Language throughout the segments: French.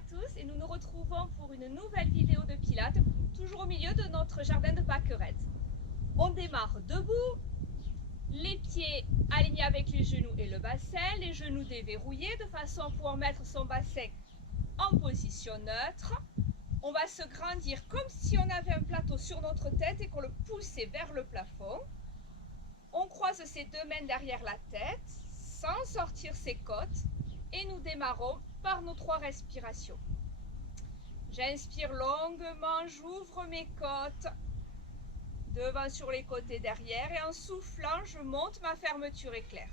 à tous et nous nous retrouvons pour une nouvelle vidéo de pilates, toujours au milieu de notre jardin de pâquerettes. On démarre debout, les pieds alignés avec les genoux et le bassin, les genoux déverrouillés de façon à pouvoir mettre son bassin en position neutre. On va se grandir comme si on avait un plateau sur notre tête et qu'on le poussait vers le plafond. On croise ses deux mains derrière la tête sans sortir ses côtes et nous démarrons par nos 3 respirations. J'inspire longuement, j'ouvre mes côtes, devant sur les côtés derrière, et en soufflant, je monte ma fermeture éclair.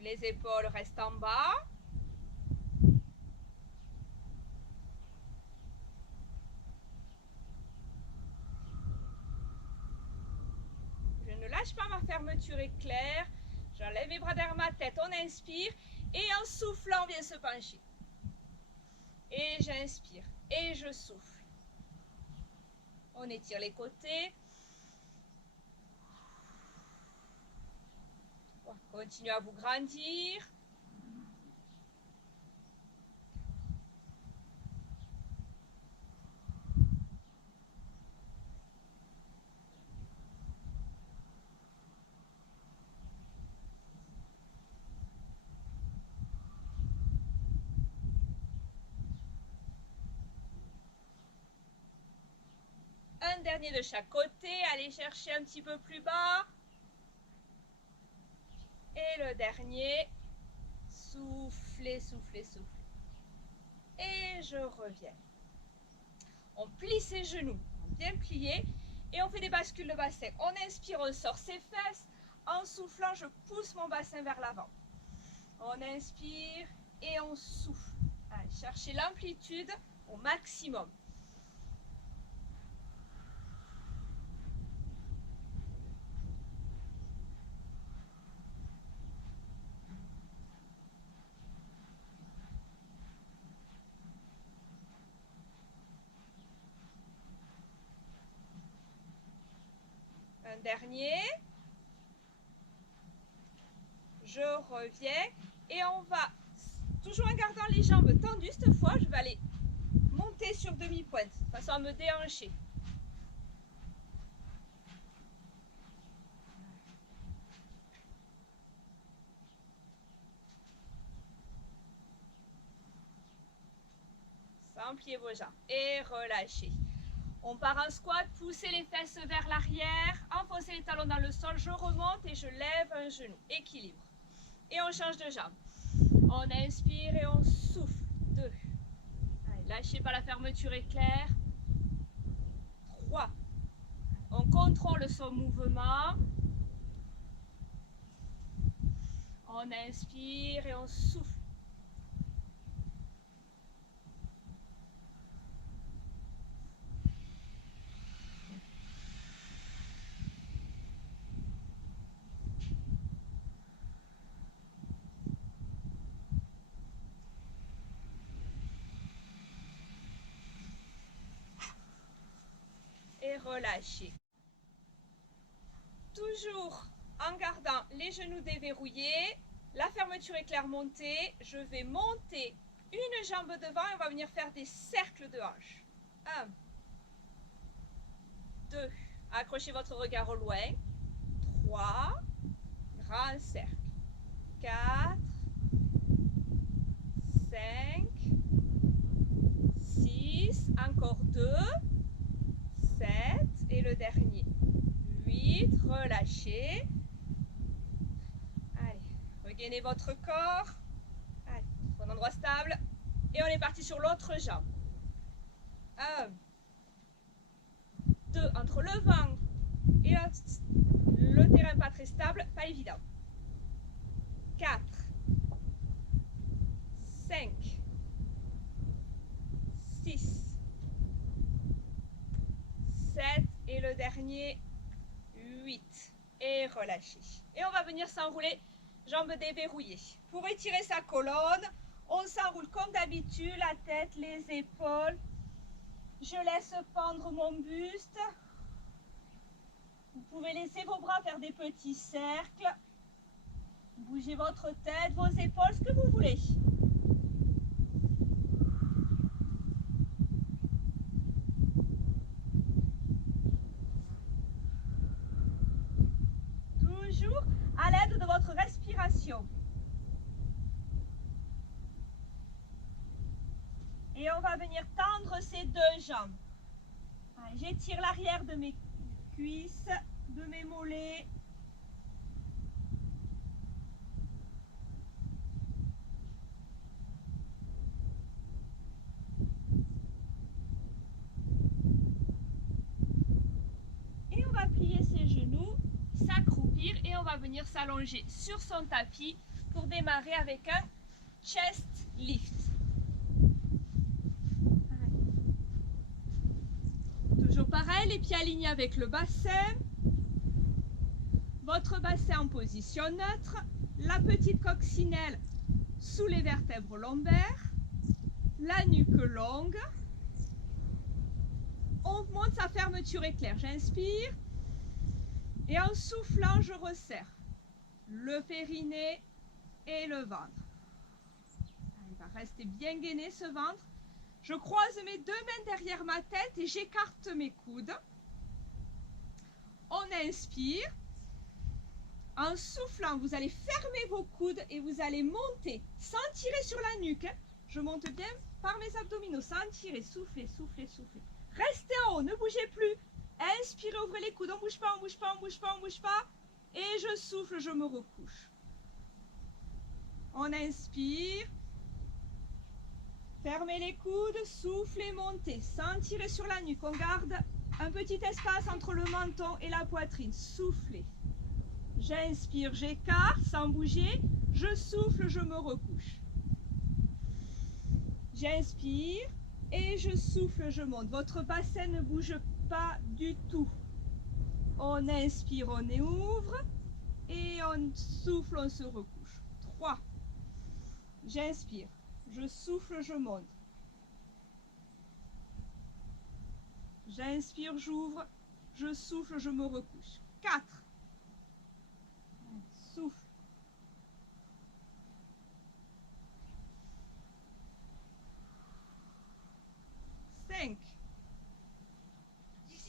Les épaules restent en bas. Je ne lâche pas ma fermeture éclair. J'enlève mes bras derrière ma tête, on inspire, et en soufflant, on vient se pencher. Et j'inspire, et je souffle. On étire les côtés. Continuez à vous grandir. Un dernier de chaque côté, allez chercher un petit peu plus bas. Et le dernier, soufflez, soufflez, soufflez. Et je reviens. On plie ses genoux, bien pliés, et on fait des bascules de bassin. On inspire, on sort ses fesses. En soufflant, je pousse mon bassin vers l'avant. On inspire et on souffle. Allez, cherchez l'amplitude au maximum. Un dernier. Je reviens et on va, toujours en gardant les jambes tendues, cette fois, je vais aller monter sur demi-pointe, de façon à me déhancher. Sans plier vos jambes et relâchez. On part en squat, poussez les fesses vers l'arrière, enfoncez les talons dans le sol, je remonte et je lève un genou, équilibre. Et on change de jambe. On inspire et on souffle. 2. Allez, lâchez pas la fermeture éclair. 3. On contrôle son mouvement. On inspire et on souffle. Et relâchez. Toujours en gardant les genoux déverrouillés, la fermeture éclair montée, je vais monter une jambe devant et on va venir faire des cercles de hanches. 1, 2, accrochez votre regard au loin. 3, grand cercle. 4, 5, 6, encore 2, 7 et le dernier. 8, relâchez. Allez, regainez votre corps. Allez, bon endroit stable. Et on est parti sur l'autre jambe. 1, 2, entre le vent et le terrain pas très stable, pas évident. 4, 5, 6, 7 et le dernier, 8. Et relâchez. Et on va venir s'enrouler, jambes déverrouillées. Pour étirer sa colonne, on s'enroule comme d'habitude, la tête, les épaules. Je laisse pendre mon buste. Vous pouvez laisser vos bras faire des petits cercles. Bougez votre tête, vos épaules, ce que vous voulez. Toujours à l'aide de votre respiration. Et on va venir tendre ces deux jambes. J'étire l'arrière de mes cuisses, de mes mollets. Et on va plier ses genoux, s'accroupir et on va venir s'allonger sur son tapis pour démarrer avec un chest lift. Toujours pareil, les pieds alignés avec le bassin. Votre bassin en position neutre. La petite coccinelle sous les vertèbres lombaires. La nuque longue. On monte sa fermeture éclair. J'inspire. Et en soufflant, je resserre le périnée et le ventre. Il va rester bien gainé ce ventre. Je croise mes deux mains derrière ma tête et j'écarte mes coudes. On inspire. En soufflant, vous allez fermer vos coudes et vous allez monter sans tirer sur la nuque. Je monte bien par mes abdominaux, sans tirer. Soufflez, soufflez, soufflez. Restez en haut, ne bougez plus. Inspirez, ouvrez les coudes. On ne bouge pas, on ne bouge pas, on ne bouge pas, on ne bouge pas. Et je souffle, je me recouche. On inspire. Fermez les coudes, soufflez, montez, sans tirer sur la nuque. On garde un petit espace entre le menton et la poitrine. Soufflez. J'inspire, j'écarte sans bouger. Je souffle, je me recouche. J'inspire et je souffle, je monte. Votre bassin ne bouge pas du tout. On inspire, on ouvre et on souffle, on se recouche. 3. J'inspire. Je souffle, je monte. J'inspire, j'ouvre. Je souffle, je me recouche. 4. Souffle. 5.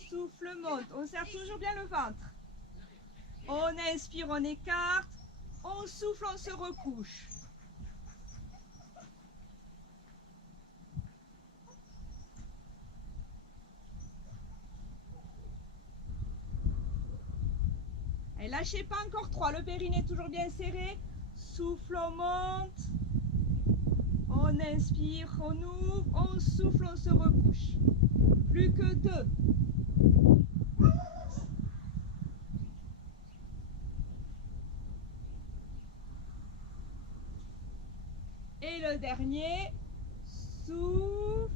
Souffle, monte. On serre toujours bien le ventre. On inspire, on écarte. On souffle, on se recouche. Et lâchez pas, encore 3. Le périnée toujours bien serré. Souffle, on monte. On inspire, on ouvre. On souffle, on se recouche. Plus que 2. Et le dernier. Souffle.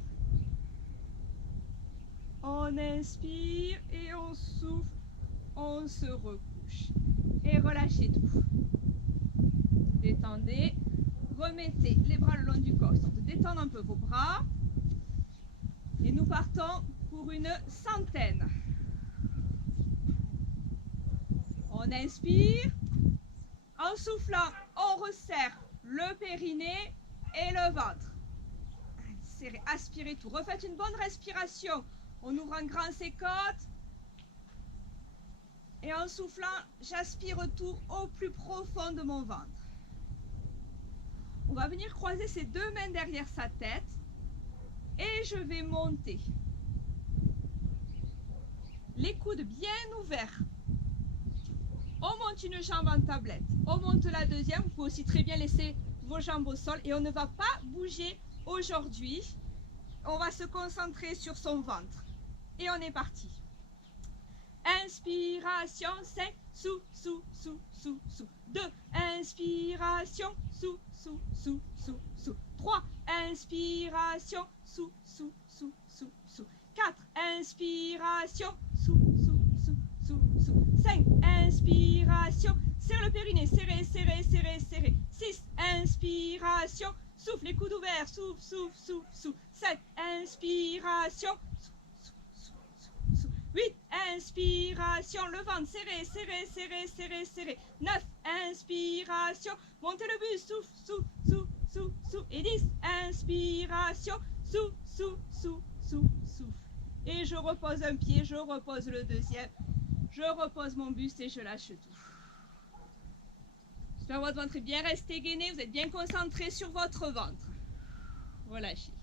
On inspire et on souffle. On se recouche. Et relâchez tout. Détendez. Remettez les bras le long du corps, histoire de détendre un peu vos bras. Et nous partons pour une centaine. On inspire. En soufflant, on resserre le périnée et le ventre. Serrez, aspirez tout. Refaites une bonne respiration. On ouvre en grand ses côtes. Et en soufflant, j'aspire tout au plus profond de mon ventre. On va venir croiser ses deux mains derrière sa tête. Et je vais monter. Les coudes bien ouverts. On monte une jambe en tablette. On monte la deuxième. Vous pouvez aussi très bien laisser vos jambes au sol. Et on ne va pas bouger aujourd'hui. On va se concentrer sur son ventre. Et on est parti. Inspiration, 5, sous, sous, sous, sous, sous. 2, inspiration, sous, sous, sous, sous, sous. 3, inspiration, sous, sous, sous, sous, sous. 4, inspiration, sous, sous, sous, sous, sous. 5, inspiration, serre le périnée, serré, serré, serré, serré. 6, inspiration, souffle les coudes ouverts, souffle, souffle, souffle, souffle. 7, inspiration, 8, inspiration. Expiration, le ventre serré, serré, serré, serré, serré. 9, inspiration, montez le buste, souffle, souffle, souffle, souffle, souffle. Et 10, inspiration, souffle, souffle, souffle, souffle, souffle. Et je repose un pied, je repose le deuxième. Je repose mon buste et je lâche tout. J'espère que votre ventre est bien resté gainé, vous êtes bien concentré sur votre ventre. Relâchez.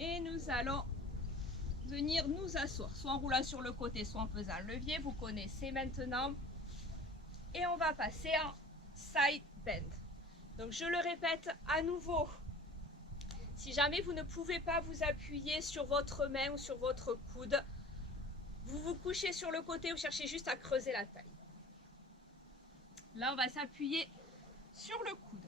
Et nous allons venir nous asseoir, soit en roulant sur le côté, soit en faisant un levier. Vous connaissez maintenant. Et on va passer en side bend. Donc je le répète à nouveau. Si jamais vous ne pouvez pas vous appuyer sur votre main ou sur votre coude, vous vous couchez sur le côté, vous cherchez juste à creuser la taille. Là, on va s'appuyer sur le coude.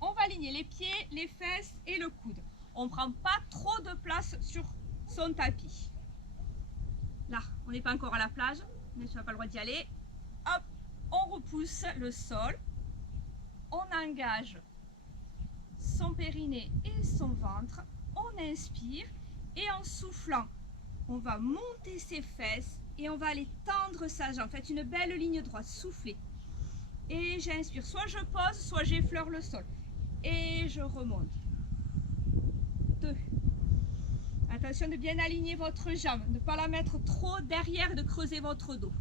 On va aligner les pieds, les fesses et le coude. On ne prend pas trop de place sur son tapis. Là, on n'est pas encore à la plage, mais tu n'as pas le droit d'y aller. Hop, on repousse le sol. On engage son périnée et son ventre. On inspire et en soufflant, on va monter ses fesses et on va aller tendre sa jambe. Faites une belle ligne droite, soufflez. Et j'inspire, soit je pose, soit j'effleure le sol. Et je remonte. 2. Attention de bien aligner votre jambe, de ne pas la mettre trop derrière et de creuser votre dos.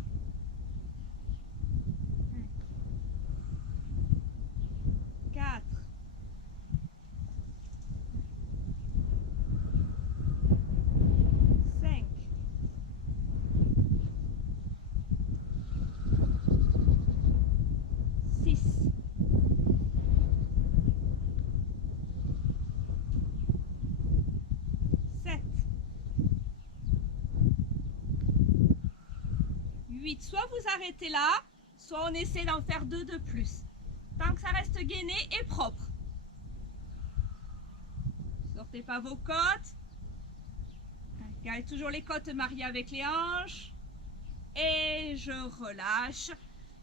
4. 5. 6. 7. 8. Soit vous arrêtez là, soit on essaie d'en faire 2 de plus. Tant que ça reste gainé et propre. Sortez pas vos côtes. Gardez toujours les côtes mariées avec les hanches. Et je relâche.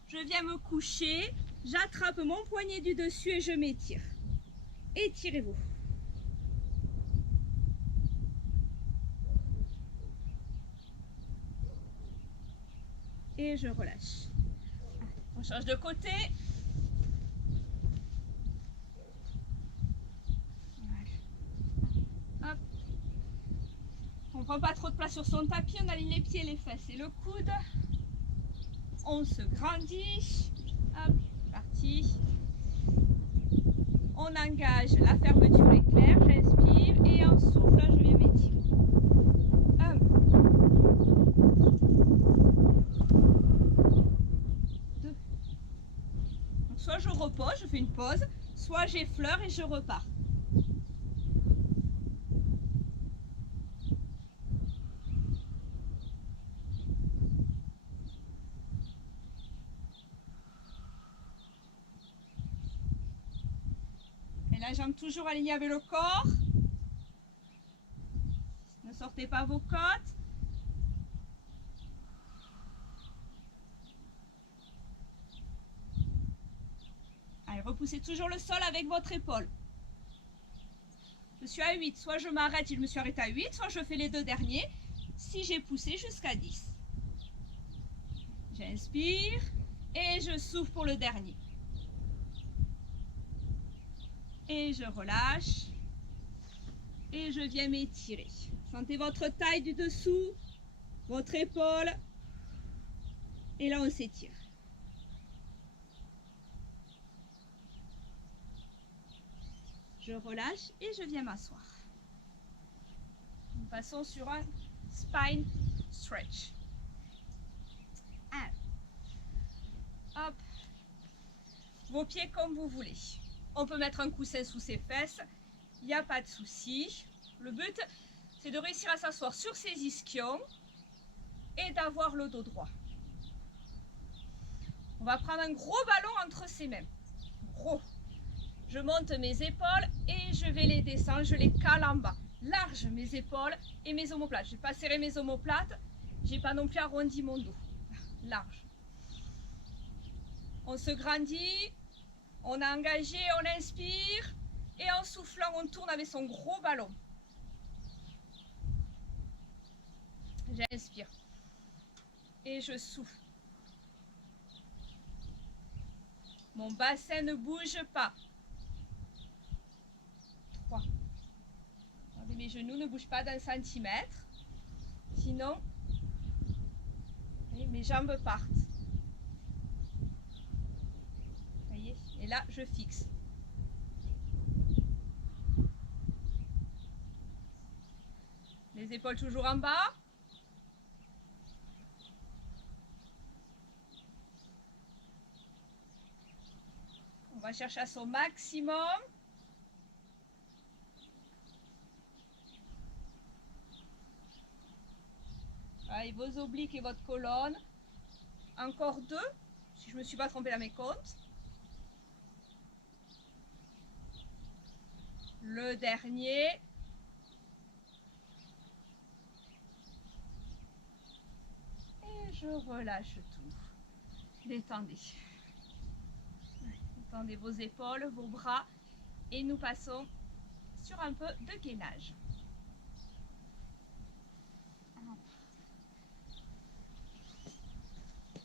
Je viens me coucher. J'attrape mon poignet du dessus et je m'étire. Étirez-vous. Et je relâche. On change de côté. Hop. On ne prend pas trop de place sur son tapis, on aligne les pieds, les fesses et le coude. On se grandit. Hop, parti. On engage la fermeture éclair, j'inspire et en soufflant, je viens m'étirer. 1. 2. Donc soit je repose, je fais une pause, soit j'effleure et je repars. La jambe toujours alignée avec le corps. Ne sortez pas vos côtes. Allez, repoussez toujours le sol avec votre épaule. Je suis à 8. Soit je m'arrête et je me suis arrêtée à 8, soit je fais les 2 derniers si j'ai poussé jusqu'à 10. J'inspire et je souffle pour le dernier. Et je relâche. Et je viens m'étirer. Sentez votre taille du dessous, votre épaule. Et là, on s'étire. Je relâche et je viens m'asseoir. Nous passons sur un spine stretch. Hop. Vos pieds comme vous voulez. On peut mettre un coussin sous ses fesses, il n'y a pas de souci. Le but, c'est de réussir à s'asseoir sur ses ischions et d'avoir le dos droit. On va prendre un gros ballon entre ses mains. Gros. Je monte mes épaules et je vais les descendre, je les cale en bas. Large mes épaules et mes omoplates. Je ne vais pas serrer mes omoplates, je n'ai pas non plus arrondi mon dos. Large. On se grandit. On a engagé, on inspire Et en soufflant, on tourne avec son gros ballon. J'inspire. Et je souffle. Mon bassin ne bouge pas. 3. Regardez, mes genoux ne bougent pas d'un centimètre. Sinon, mes jambes partent. Vous voyez? Et là, je fixe. Les épaules toujours en bas. On va chercher à son maximum. Allez, vos obliques et votre colonne. Encore 2, si je ne me suis pas trompée dans mes comptes. Le dernier. Et je relâche tout. Détendez. Détendez vos épaules, vos bras. Et nous passons sur un peu de gainage.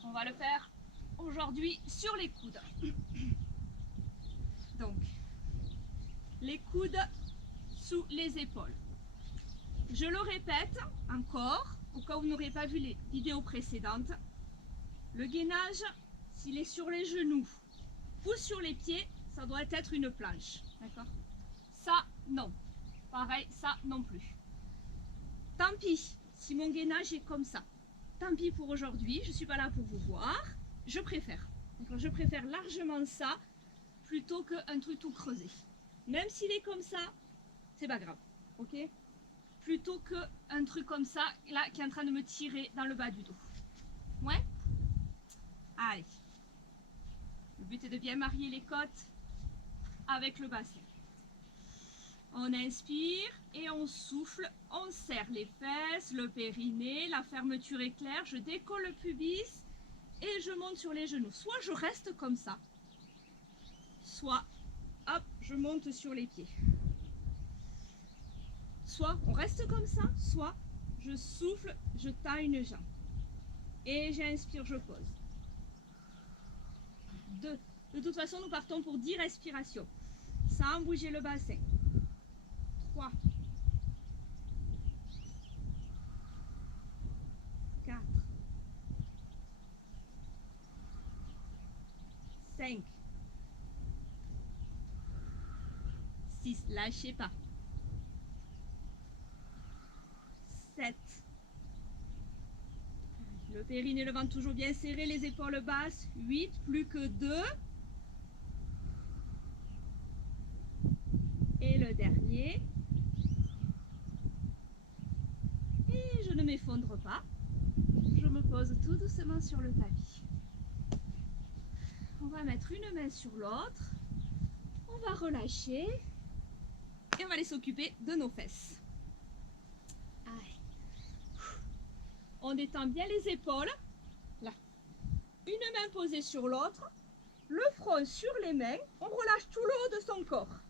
On va le faire aujourd'hui sur les coudes. Donc, les coudes sous les épaules. Je le répète encore, au cas où vous n'aurez pas vu les vidéos précédentes. Le gainage, s'il est sur les genoux ou sur les pieds, ça doit être une planche. D'accord? Ça, non. Pareil, ça non plus. Tant pis si mon gainage est comme ça. Tant pis pour aujourd'hui, je ne suis pas là pour vous voir. Je préfère. Je préfère largement ça plutôt qu'un truc tout creusé. Même s'il est comme ça, c'est pas grave. Ok? Plutôt qu'un truc comme ça, là, qui est en train de me tirer dans le bas du dos. Ouais? Allez. Le but est de bien marier les côtes avec le bassin. On inspire et on souffle. On serre les fesses, le périnée, la fermeture est claire. Je décolle le pubis et je monte sur les genoux. Soit je reste comme ça, soit, hop, je monte sur les pieds. Soit on reste comme ça, soit je souffle, je tends une jambe. Et j'inspire, je pose. 2. De toute façon, nous partons pour 10 respirations. Sans bouger le bassin. 3. 4. 5. 6. Lâchez pas. 7. Le périnée, le ventre toujours bien serré, les épaules basses. 8. Plus que 2. Et le dernier. Et je ne m'effondre pas. Je me pose tout doucement sur le tapis. On va mettre une main sur l'autre. On va relâcher. Et on va aller s'occuper de nos fesses. Allez. On détend bien les épaules. Là. Une main posée sur l'autre. Le front sur les mains. On relâche tout le haut de son corps.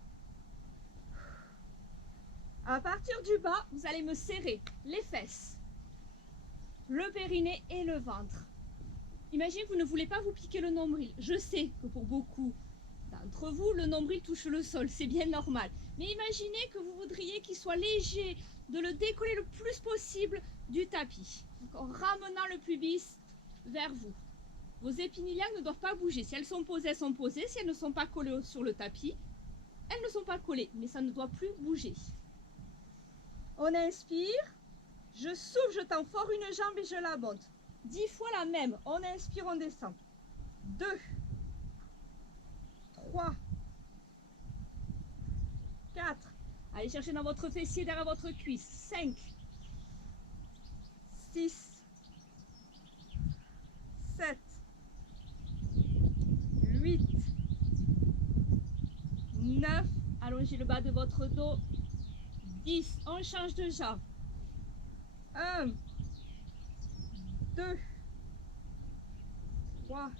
À partir du bas, vous allez me serrer les fesses, le périnée et le ventre. Imaginez que vous ne voulez pas vous piquer le nombril. Je sais que pour beaucoup d'entre vous, le nombril touche le sol, c'est bien normal. Mais imaginez que vous voudriez qu'il soit léger, de le décoller le plus possible du tapis. Donc, en ramenant le pubis vers vous. Vos épiniliaques ne doivent pas bouger. Si elles sont posées, elles sont posées. Si elles ne sont pas collées sur le tapis, elles ne sont pas collées. Mais ça ne doit plus bouger. On inspire, je souffle, je tends fort une jambe et je la monte. 10 fois la même. On inspire, on descend. 2, 3, 4. Allez chercher dans votre fessier, derrière votre cuisse. 5, 6, 7, 8, 9. Allongez le bas de votre dos. 10. On change de jambe. 1, 2, 3, 4,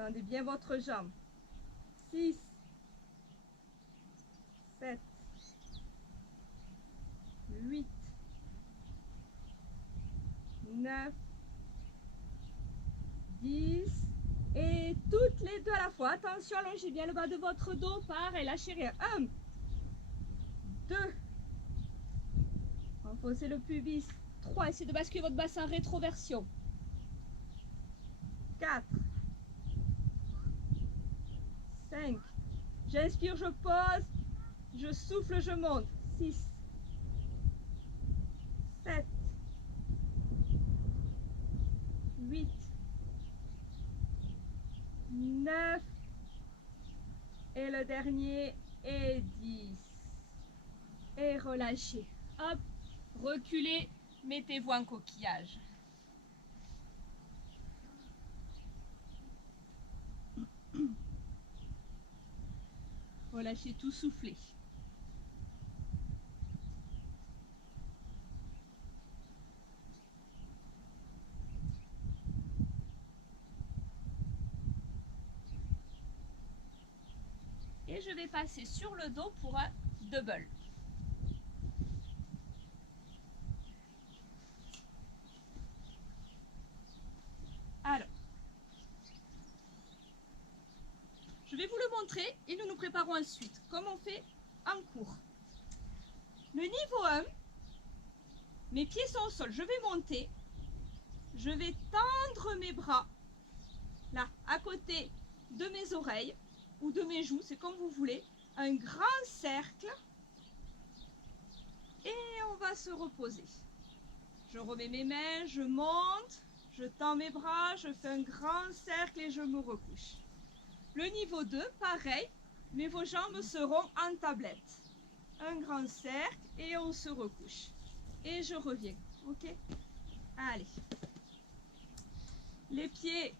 Tendez bien votre jambe. 6, 7, 8, 9, 10. Et toutes les deux à la fois. Attention, allongez bien le bas de votre dos. Pareil, lâchez rien. 1, 2. Enfoncez le pubis. 3. Essayez de basculer votre bassin en rétroversion. 4. 5. J'inspire, je pose. Je souffle, je monte. 6. 7. 8. 9. Et le dernier est 10. Et relâchez. Hop. Reculez. Mettez-vous en coquillage. Relâchez tout, soufflez. Et je vais passer sur le dos pour un double. Alors, je vais vous le montrer et nous nous préparons ensuite, comme on fait en cours. Le niveau 1, mes pieds sont au sol, je vais monter, je vais tendre mes bras, là, à côté de mes oreilles ou de mes joues, c'est comme vous voulez, un grand cercle et on va se reposer. Je remets mes mains, je monte, je tends mes bras, je fais un grand cercle et je me recouche. Le niveau 2, pareil, mais vos jambes seront en tablette. Un grand cercle et on se recouche. Et je reviens, ok? Allez. Les pieds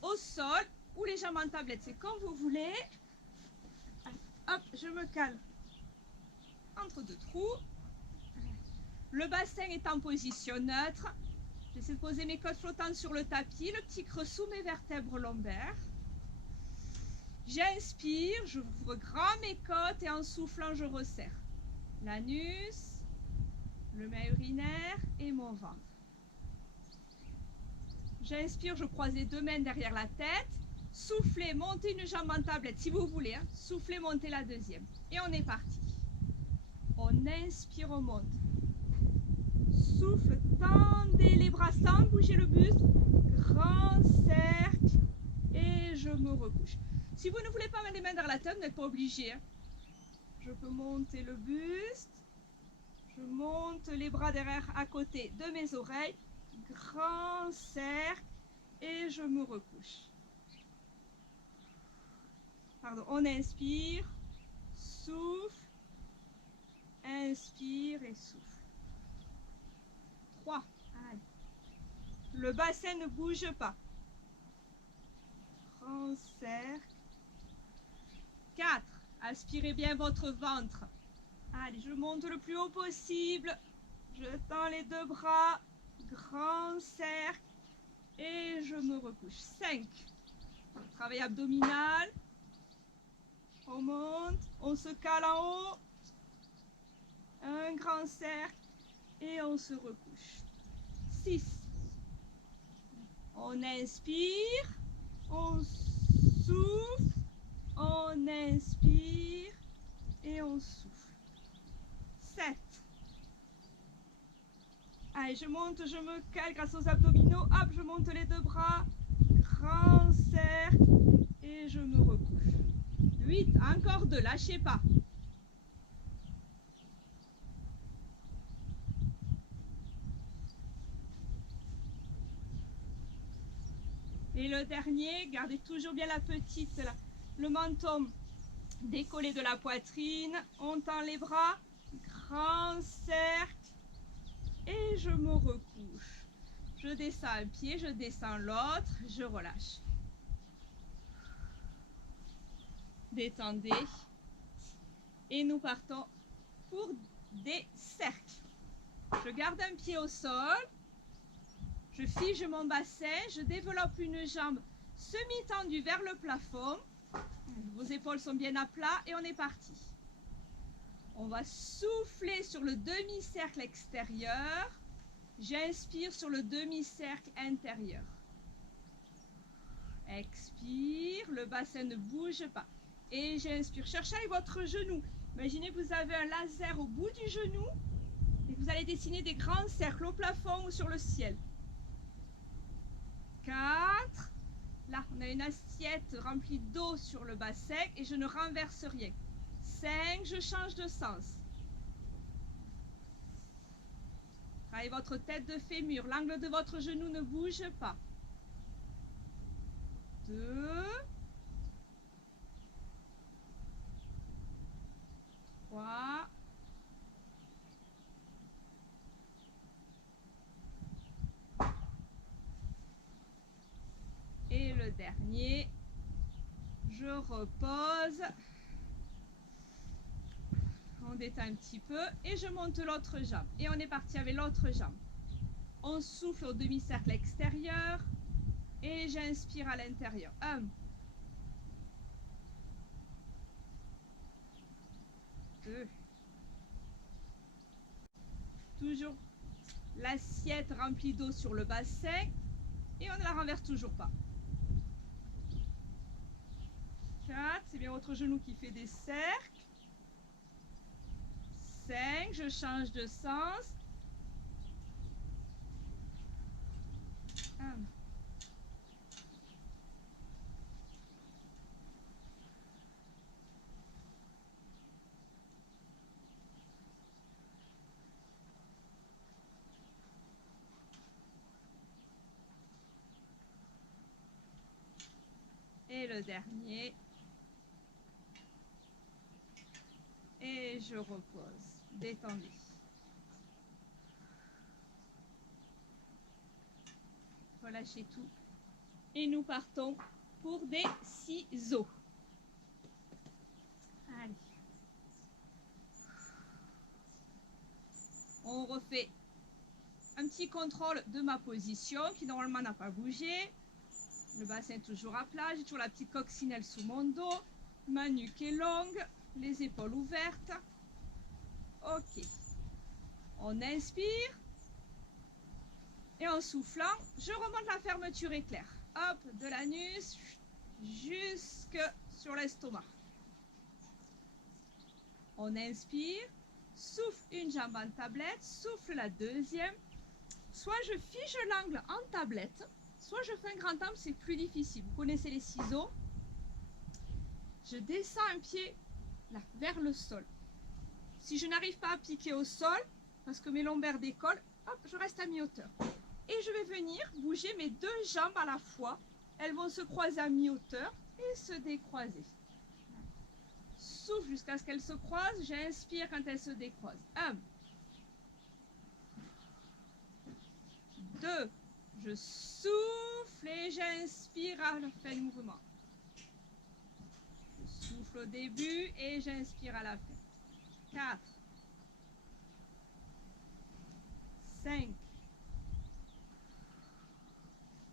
au sol ou les jambes en tablette, c'est comme vous voulez. Hop, je me cale entre deux trous. Le bassin est en position neutre. J'essaie de poser mes côtes flottantes sur le tapis, le petit creux sous mes vertèbres lombaires. J'inspire, j'ouvre grand mes côtes et en soufflant, je resserre l'anus, le main urinaire et mon ventre. J'inspire, je croise les deux mains derrière la tête. Soufflez, montez une jambe en tablette si vous voulez. Hein. Soufflez, montez la deuxième. Et on est parti. On inspire, on monte. Souffle, tendez les bras sans bouger le buste. Grand cercle. Et je me recouche. Si vous ne voulez pas mettre les mains dans la tête, vous n'êtes pas obligé. Hein. Je peux monter le buste. Je monte les bras derrière à côté de mes oreilles. Grand cercle. Et je me recouche. Pardon, on inspire. Souffle. Inspire et souffle. 3. Allez. Le bassin ne bouge pas. Grand cercle. 4. Aspirez bien votre ventre. Allez, je monte le plus haut possible. Je tends les deux bras. Grand cercle. Et je me recouche. 5. Travail abdominal. On monte. On se cale en haut. Un grand cercle. Et on se recouche. 6. On inspire. On souffle. On inspire. Et on souffle. 7. Allez, je monte, je me cale grâce aux abdominaux. Hop, je monte les deux bras. Grand cercle. Et je me recouche. 8. Encore 2. Lâchez pas. Et le dernier, gardez toujours bien la petite, là, le menton décollé de la poitrine. On tend les bras. Grand cercle. Et je me recouche. Je descends un pied, je descends l'autre, je relâche. Détendez. Et nous partons pour des cercles. Je garde un pied au sol. Je fige mon bassin. Je développe une jambe Semi-tendu vers le plafond. Vos épaules sont bien à plat et on est parti. On va souffler sur le demi-cercle extérieur. J'inspire sur le demi-cercle intérieur. Expire, le bassin ne bouge pas. Et j'inspire. Cherchez avec votre genou. Imaginez que vous avez un laser au bout du genou et que vous allez dessiner des grands cercles au plafond ou sur le ciel. 4. Là, on a une assiette remplie d'eau sur le bassin et je ne renverse rien. 5. Je change de sens. Travaillez votre tête de fémur. L'angle de votre genou ne bouge pas. 2. 3. Et le dernier. Je repose. On détend un petit peu et je monte l'autre jambe. Et on est parti avec l'autre jambe. On souffle au demi-cercle extérieur et j'inspire à l'intérieur. 1. 2. Toujours l'assiette remplie d'eau sur le bassin et on ne la renverse toujours pas. 4. C'est bien votre genou qui fait des cercles. 5. Je change de sens. 1. Et le dernier. Et je repose. Détendez. Relâchez tout. Et nous partons pour des ciseaux. Allez. On refait un petit contrôle de ma position qui normalement n'a pas bougé. Le bassin est toujours à plat. J'ai toujours la petite coccinelle sous mon dos. Ma nuque est longue. Les épaules ouvertes. Ok. On inspire. Et en soufflant, je remonte la fermeture éclair. Hop, de l'anus jusque sur l'estomac. On inspire. Souffle une jambe en tablette. Souffle la deuxième. Soit je fige l'angle en tablette. Soit je fais un grand angle, c'est plus difficile. Vous connaissez les ciseaux. Je descends un pied là, vers le sol. Si je n'arrive pas à piquer au sol, parce que mes lombaires décollent, hop, je reste à mi-hauteur. Et je vais venir bouger mes deux jambes à la fois. Elles vont se croiser à mi-hauteur et se décroiser. Souffle jusqu'à ce qu'elles se croisent. J'inspire quand elles se décroisent. 1. 2. Je souffle et j'inspire à la fin du mouvement. Je souffle au début et j'inspire à la fin. 4. 5.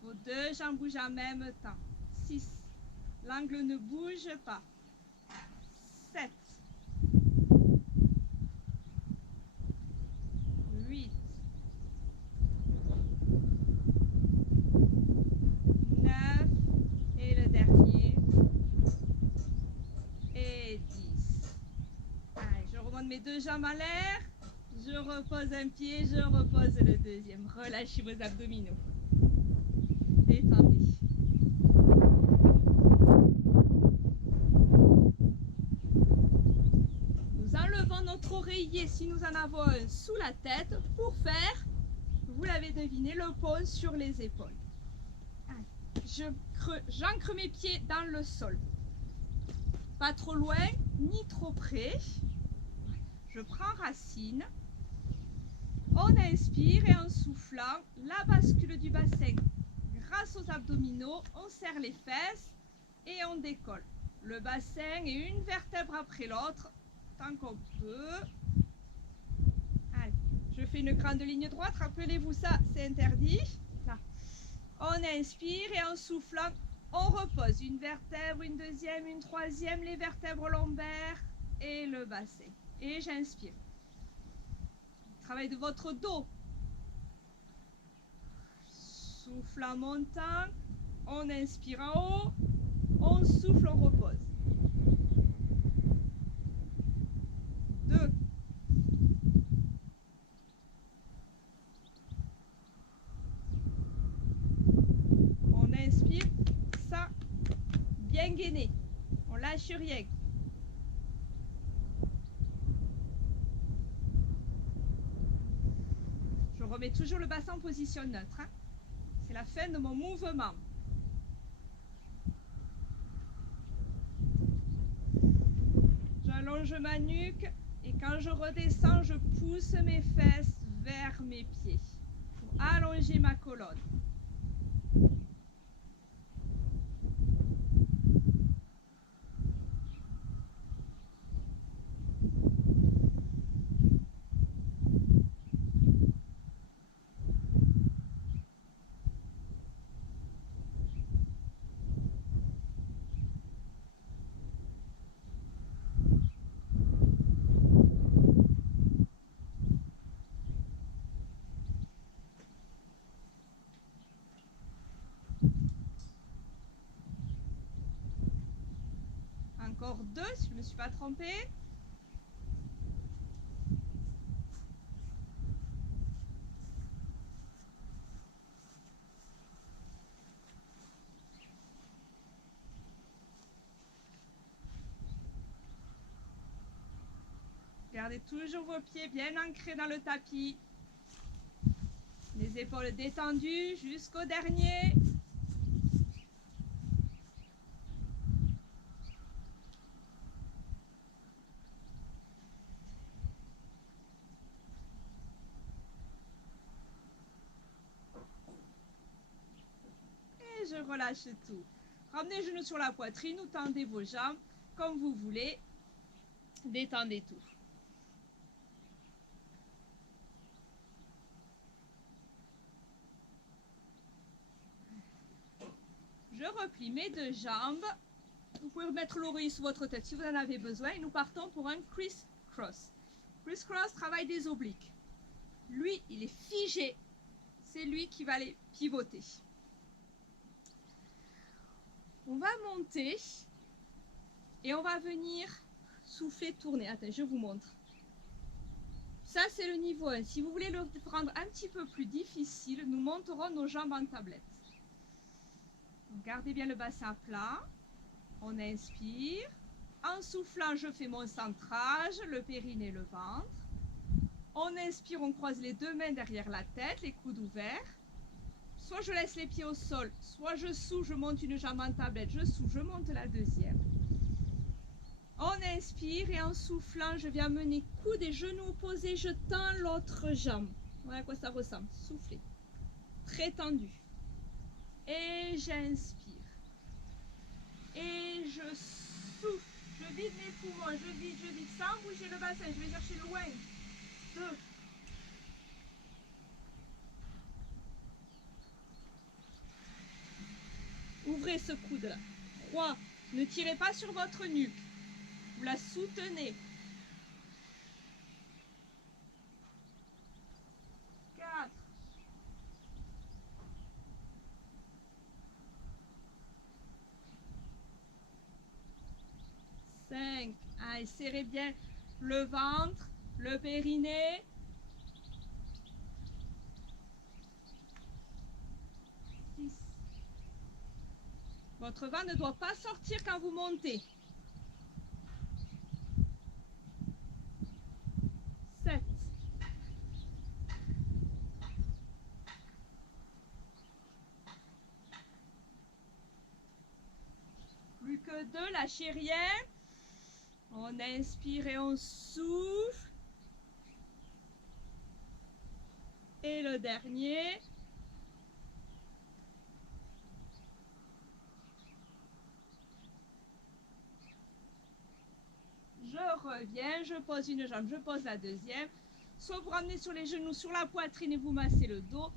Vos deux jambes bougent en même temps. 6. L'angle ne bouge pas. 7. 8. 9. Et le dernier. Et 10. Allez, je remonte mes deux jambes en l'air. Je repose un pied, je repose le deuxième. Relâchez vos abdominaux. Détendez. Nous enlevons notre oreiller si nous en avons un sous la tête pour faire, vous l'avez deviné, le pose sur les épaules. J'ancre mes pieds dans le sol. Pas trop loin, ni trop près. Je prends racine. On inspire et en soufflant, la bascule du bassin grâce aux abdominaux, on serre les fesses et on décolle. Le bassin et une vertèbre après l'autre, tant qu'on peut. Allez, je fais une grande ligne droite, rappelez-vous ça, c'est interdit. Là. On inspire et en soufflant, On repose une vertèbre, une deuxième, une troisième, les vertèbres lombaires et le bassin. Et j'inspire. Travail de votre dos. Souffle en montant. On inspire en haut. On souffle, on repose. 2. On inspire. Ça, bien gainé. On lâche rien. Je remets toujours le bassin en position neutre. Hein. C'est la fin de mon mouvement. J'allonge ma nuque et quand je redescends, je pousse mes fesses vers mes pieds pour allonger ma colonne. Encore 2 si je ne me suis pas trompée. Gardez toujours vos pieds bien ancrés dans le tapis. Les épaules détendues jusqu'au dernier. Et je relâche tout. Ramenez les genoux sur la poitrine ou tendez vos jambes comme vous voulez. Détendez tout. Je replie mes 2 jambes. Vous pouvez remettre l'oreiller sous votre tête si vous en avez besoin. Et nous partons pour un criss-cross. Criss-cross, travail des obliques. Lui, il est figé. C'est lui qui va les pivoter. On va monter et on va venir souffler, tourner. Attends, je vous montre. Ça, c'est le niveau 1. Si vous voulez le rendre un petit peu plus difficile, nous monterons nos jambes en tablette. Donc, gardez bien le bassin plat. On inspire. En soufflant, je fais mon centrage, le périnée, le ventre. On inspire, on croise les 2 mains derrière la tête, les coudes ouverts. Soit je laisse les pieds au sol, soit je souffle, je monte une jambe en tablette, je souffle, je monte la deuxième. On inspire et en soufflant, je viens mener coude et genoux opposés, je tends l'autre jambe. Voilà à quoi ça ressemble. Soufflez. Très tendu. Et j'inspire. Et je souffle. Je vide mes poumons, je vide, sans bouger le bassin, je vais chercher loin. 2. Ouvrez ce coude-là. 3. Ne tirez pas sur votre nuque. Vous la soutenez. 4. 5. Allez, serrez bien le ventre, le périnée. 6. Votre ventre ne doit pas sortir quand vous montez. 7. Plus que 2, lâchez rien. On inspire et on souffle. Et le dernier. Je reviens, je pose une jambe, je pose la deuxième. Soit vous ramenez sur les genoux, sur la poitrine et vous massez le dos,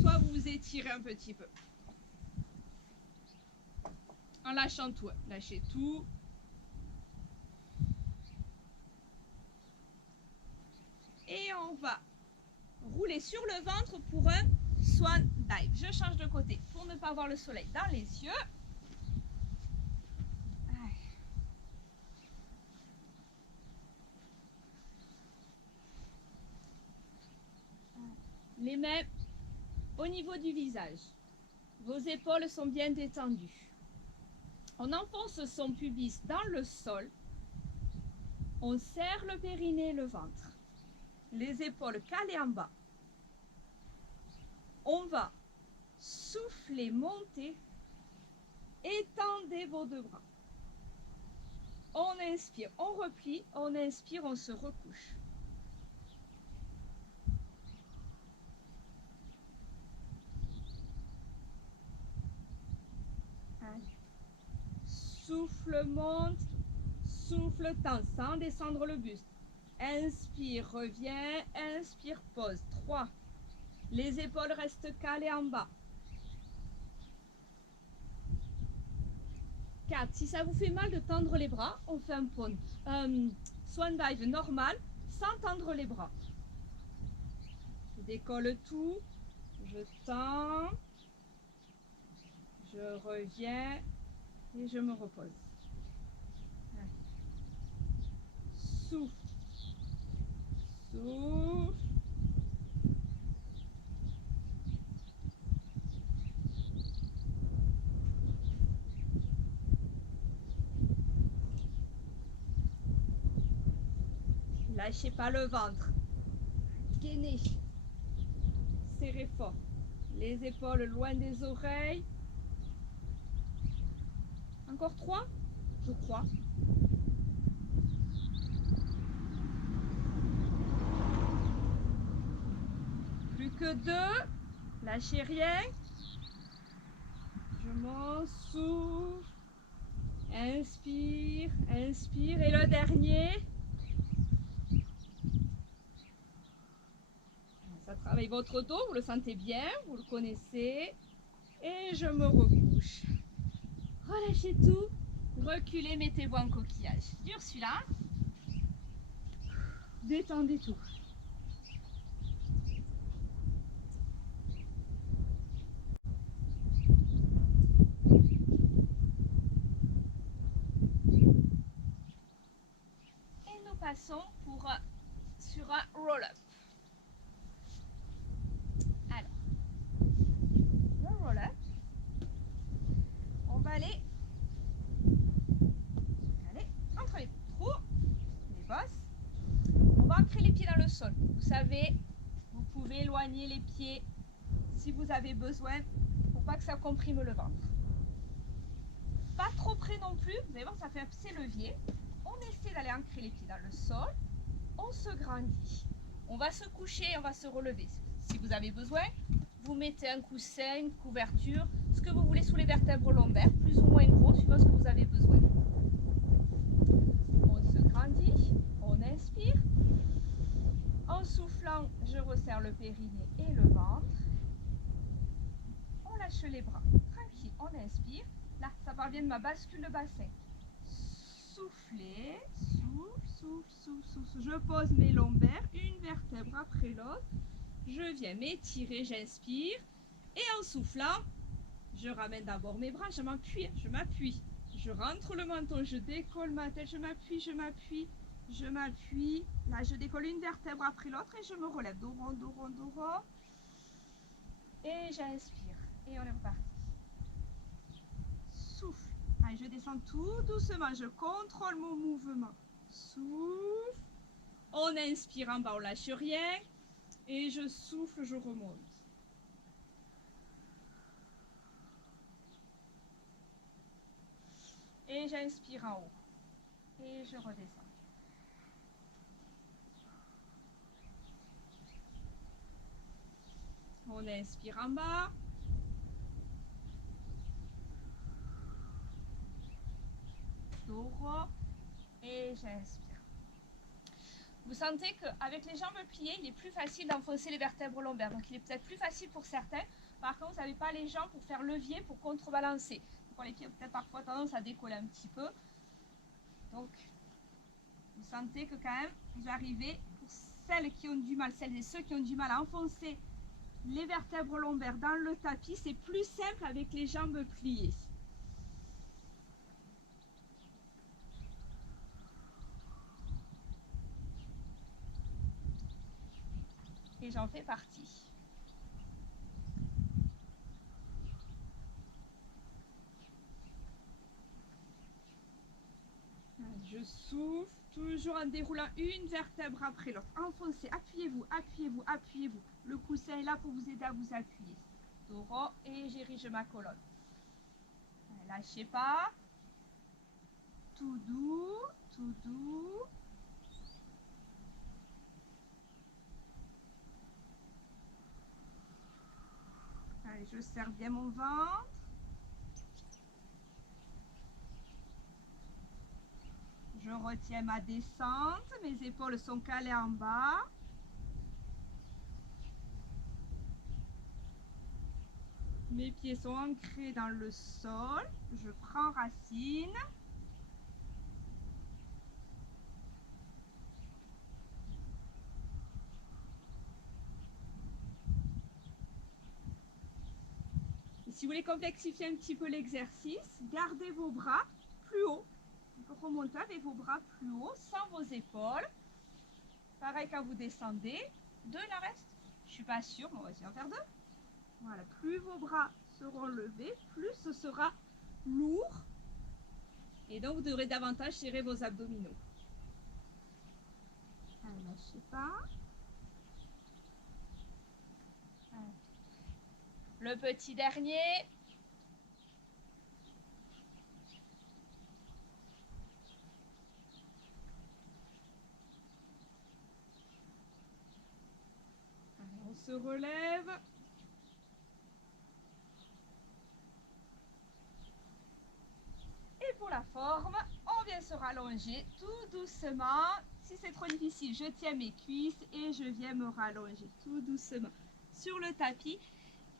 soit vous vous étirez un petit peu. lâchant tout. Lâchez tout. Et on va rouler sur le ventre pour un swan dive. Je change de côté pour ne pas avoir le soleil dans les yeux. Les mains au niveau du visage. Vos épaules sont bien détendues. On enfonce son pubis dans le sol. On serre le périnée et le ventre. Les épaules calées en bas. On va souffler, monter. Étendez vos deux bras. On inspire, on replie. On inspire, on se recouche. Souffle, monte, souffle, tend, sans descendre le buste. Inspire, reviens, inspire, pose. 3. Les épaules restent calées en bas. 4. Si ça vous fait mal de tendre les bras, on fait un pont. Swan dive normal, sans tendre les bras. Je décolle tout, je tends, je reviens. Et je me repose. Souffle. Souffle. Lâchez pas le ventre. Gainez. Serrez fort. Les épaules loin des oreilles. Encore 3, je crois. Plus que 2. Lâchez rien. Je m'en souffle. Inspire, inspire. Et le dernier. Ça travaille votre dos, vous le sentez bien, vous le connaissez. Et je me recouche. Relâchez tout. Reculez, mettez-vous en coquillage. Dur celui-là. Détendez tout. Et nous passons sur un roll-up. Alors, le roll-up, on va aller entre les trous, les bosses. On va ancrer les pieds dans le sol. Vous savez, vous pouvez éloigner les pieds si vous avez besoin pour pas que ça comprime le ventre. Pas trop près non plus, vous allez voir, ça fait un petit levier. On essaie d'aller ancrer les pieds dans le sol. On se grandit. On va se coucher, on va se relever. Si vous avez besoin, vous mettez un coussin, une couverture, ce que vous voulez sous les vertèbres lombaires, plus ou moins gros, suivant ce que vous avez besoin. On se grandit, on inspire. En soufflant, je resserre le périnée et le ventre. On lâche les bras. Tranquille, on inspire. Là, ça parvient de ma bascule de bassin. Soufflez, souffle, souffle, souffle, souffle. Je pose mes lombaires, une vertèbre après l'autre. Je viens m'étirer, j'inspire. Et en soufflant, je ramène d'abord mes bras, je m'appuie, je m'appuie. Je rentre le menton, je décolle ma tête, je m'appuie, je m'appuie, je m'appuie. Là, je décolle une vertèbre après l'autre et je me relève. Dos rond, dos rond, dos rond. Et j'inspire. Et on est reparti. Souffle. Allez, je descends tout doucement, je contrôle mon mouvement. Souffle. On inspire en bas, on lâche rien. Et je souffle, je remonte. Et j'inspire en haut. Et je redescends. On inspire en bas. Dos rond. Et j'inspire. Vous sentez qu'avec les jambes pliées, il est plus facile d'enfoncer les vertèbres lombaires. Donc il est peut-être plus facile pour certains. Par contre, vous n'avez pas les jambes pour faire levier, pour contrebalancer. pour les pieds ont peut-être parfois tendance à décoller un petit peu. Donc, vous sentez que quand même, vous arrivez, pour celles qui ont du mal, celles et ceux qui ont du mal à enfoncer les vertèbres lombaires dans le tapis, c'est plus simple avec les jambes pliées. Et j'en fais partie. Je souffle, toujours en déroulant une vertèbre après l'autre. Enfoncez, appuyez-vous, appuyez-vous, appuyez-vous. Le coussin est là pour vous aider à vous appuyer. Doro, et j'érige ma colonne. Lâchez pas. Tout doux, tout doux. Allez, je serre bien mon ventre. Je retiens ma descente. Mes épaules sont calées en bas. Mes pieds sont ancrés dans le sol. Je prends racine. Et si vous voulez complexifier un petit peu l'exercice, gardez vos bras plus haut. Remontez avec vos bras plus haut, sans vos épaules. Pareil quand vous descendez. 2, il en reste? Je suis pas sûre, mais on va essayer d'en faire 2. Voilà, plus vos bras seront levés, plus ce sera lourd. Et donc, vous devrez davantage serrer vos abdominaux. Allez, lâchez pas. Allez. Le petit dernier. Allez, on se relève. Et pour la forme, on vient se rallonger tout doucement. Si c'est trop difficile, je tiens mes cuisses et je viens me rallonger tout doucement sur le tapis.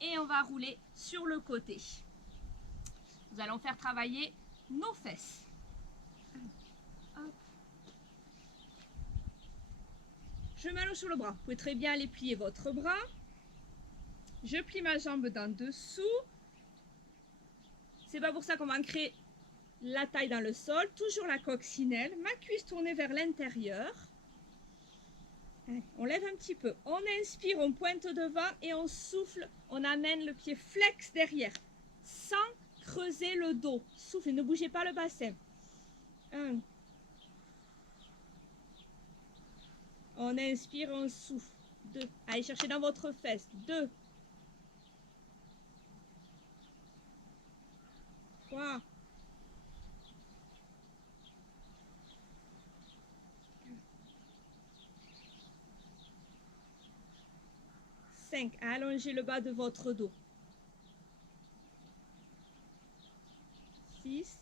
Et on va rouler sur le côté. Nous allons faire travailler nos fesses. Hop. Je m'allonge sur le bras. Vous pouvez très bien aller plier votre bras. Je plie ma jambe d'en dessous. C'est pas pour ça qu'on va ancrer la taille dans le sol. Toujours la coccinelle. Ma cuisse tournée vers l'intérieur. On lève un petit peu. On inspire, on pointe devant et on souffle. On amène le pied flex derrière. Sans creuser le dos. Souffle, ne bougez pas le bassin. 1. On inspire, on souffle. 2. Allez chercher dans votre fesse. 2. 3. 5. Allongez le bas de votre dos. 6.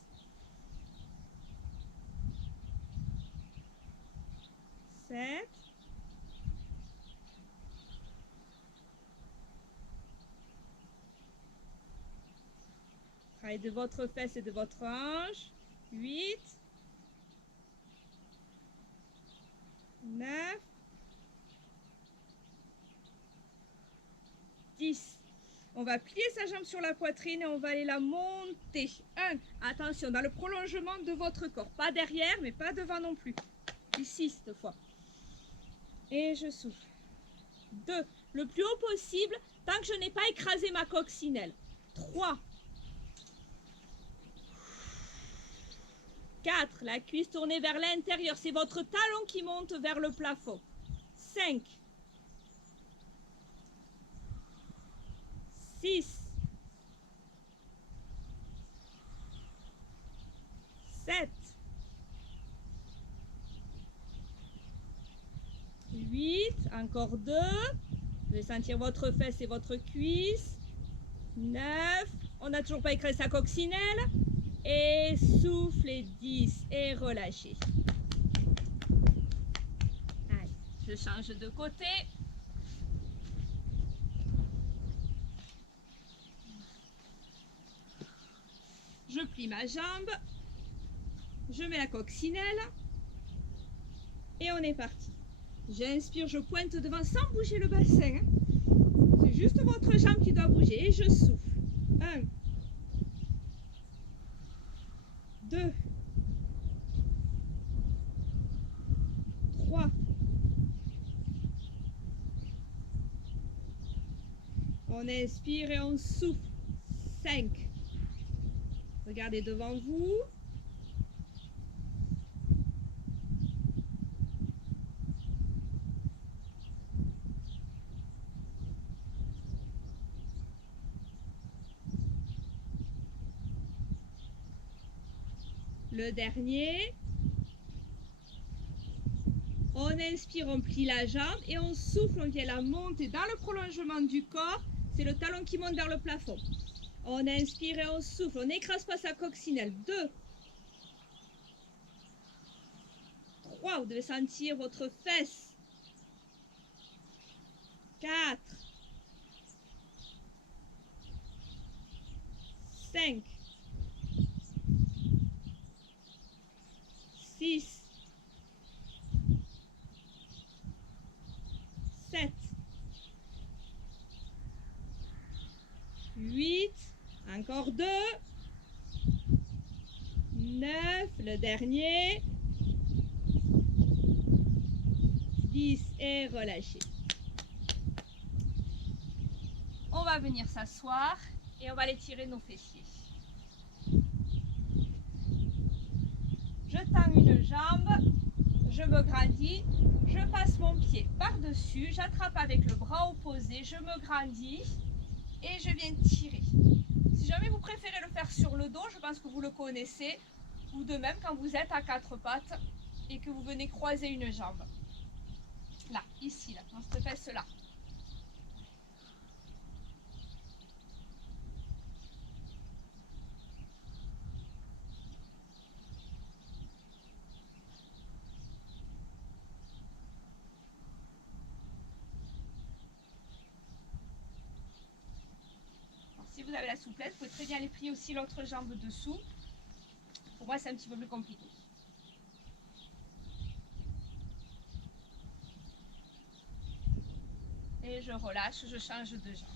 7. 8. De votre fesse et de votre hanche. 8. 9. 10. On va plier sa jambe sur la poitrine et on va aller la monter. 1. Attention, dans le prolongement de votre corps. Pas derrière, mais pas devant non plus. Ici, cette fois. Et je souffle. 2. Le plus haut possible, tant que je n'ai pas écrasé ma coccinelle. 3. 4. La cuisse tournée vers l'intérieur. C'est votre talon qui monte vers le plafond. 5. 6. 7. 8. Encore 2. Vous allez sentir votre fesse et votre cuisse. 9. On n'a toujours pas écrasé sa coccinelle. Et soufflez 10 et relâchez. Allez, je change de côté. Je plie ma jambe. Je mets la coccinelle. Et on est parti. J'inspire, je pointe devant sans bouger le bassin. C'est juste votre jambe qui doit bouger. Et je souffle. 1, 2, 3. On inspire et on souffle. 5. Regardez devant vous. Le dernier. On inspire, on plie la jambe et on souffle, on vient la monter dans le prolongement du corps. C'est le talon qui monte vers le plafond. On inspire et on souffle, on n'écrase pas sa coccinelle. 2, 3, vous devez sentir votre fesse. 4, 5, 6, 7, 8, encore 2, 9, le dernier, 10 et relâchez. On va venir s'asseoir et on va aller tirer nos fessiers. Je tends une jambe, je me grandis, je passe mon pied par-dessus, j'attrape avec le bras opposé, je me grandis et je viens tirer. Si jamais vous préférez le faire sur le dos, je pense que vous le connaissez, ou de même quand vous êtes à 4 pattes et que vous venez croiser une jambe. Là, ici, là, dans cette fesse-là. Si vous avez la souplesse, vous pouvez très bien aller plier aussi l'autre jambe dessous. Pour moi, c'est un petit peu plus compliqué. Et je relâche, je change de jambe.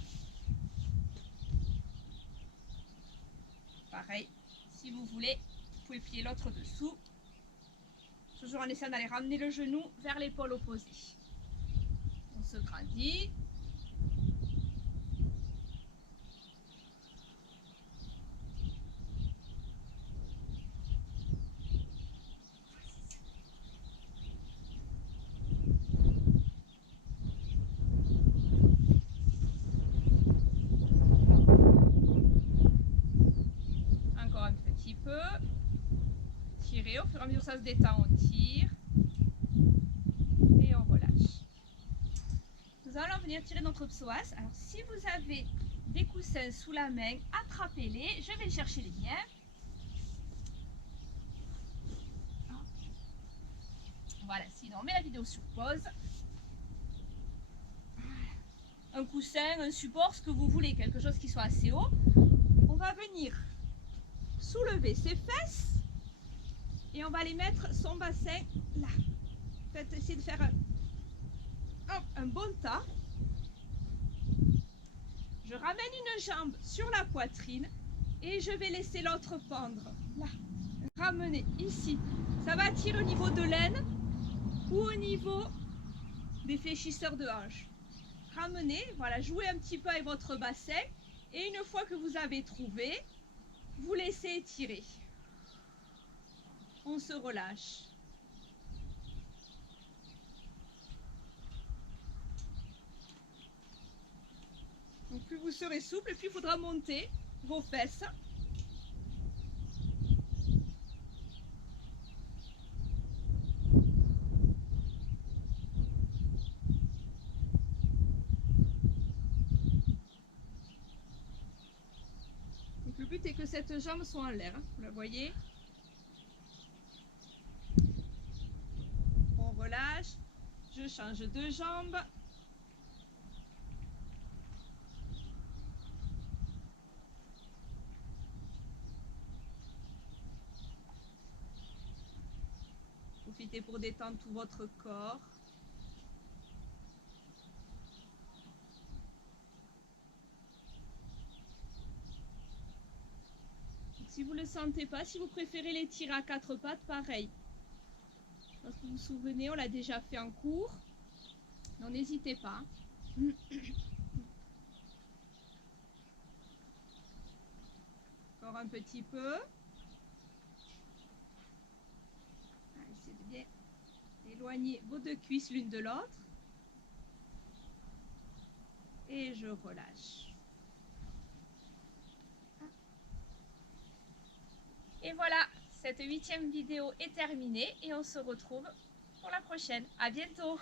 Pareil, si vous voulez, vous pouvez plier l'autre dessous. Toujours en essayant d'aller ramener le genou vers l'épaule opposée. On se grandit. Encore un petit peu. Tirez, au fur et à mesure que ça se détend, on tire. Et on relâche. Nous allons venir tirer notre psoas. Alors si vous avez des coussins sous la main, attrapez-les. Je vais chercher les miens. Voilà, sinon on met la vidéo sur pause. Un coussin, un support, ce que vous voulez, quelque chose qui soit assez haut. On va venir soulever ses fesses et on va les mettre son bassin là. Faites essayer de faire un bon tas. Je ramène une jambe sur la poitrine et je vais laisser l'autre pendre là. Ramener ici. Ça va tirer au niveau de l'aine ou au niveau des fléchisseurs de hanches. Ramenez, voilà, jouez un petit peu avec votre bassin et une fois que vous avez trouvé, vous laissez étirer. On se relâche. Donc plus vous serez souple, plus il faudra monter vos fesses. Donc le but est que cette jambe soit en l'air, hein, vous la voyez. On relâche, je change de jambe. Profitez pour détendre tout votre corps. Si vous ne le sentez pas, si vous préférez les tirer à quatre pattes, pareil. Je pense que vous vous souvenez, on l'a déjà fait en cours. Donc n'hésitez pas. Encore un petit peu. Essayez de bien éloigner vos deux cuisses l'une de l'autre. Et je relâche. Et voilà, cette 8e vidéo est terminée et on se retrouve pour la prochaine. À bientôt!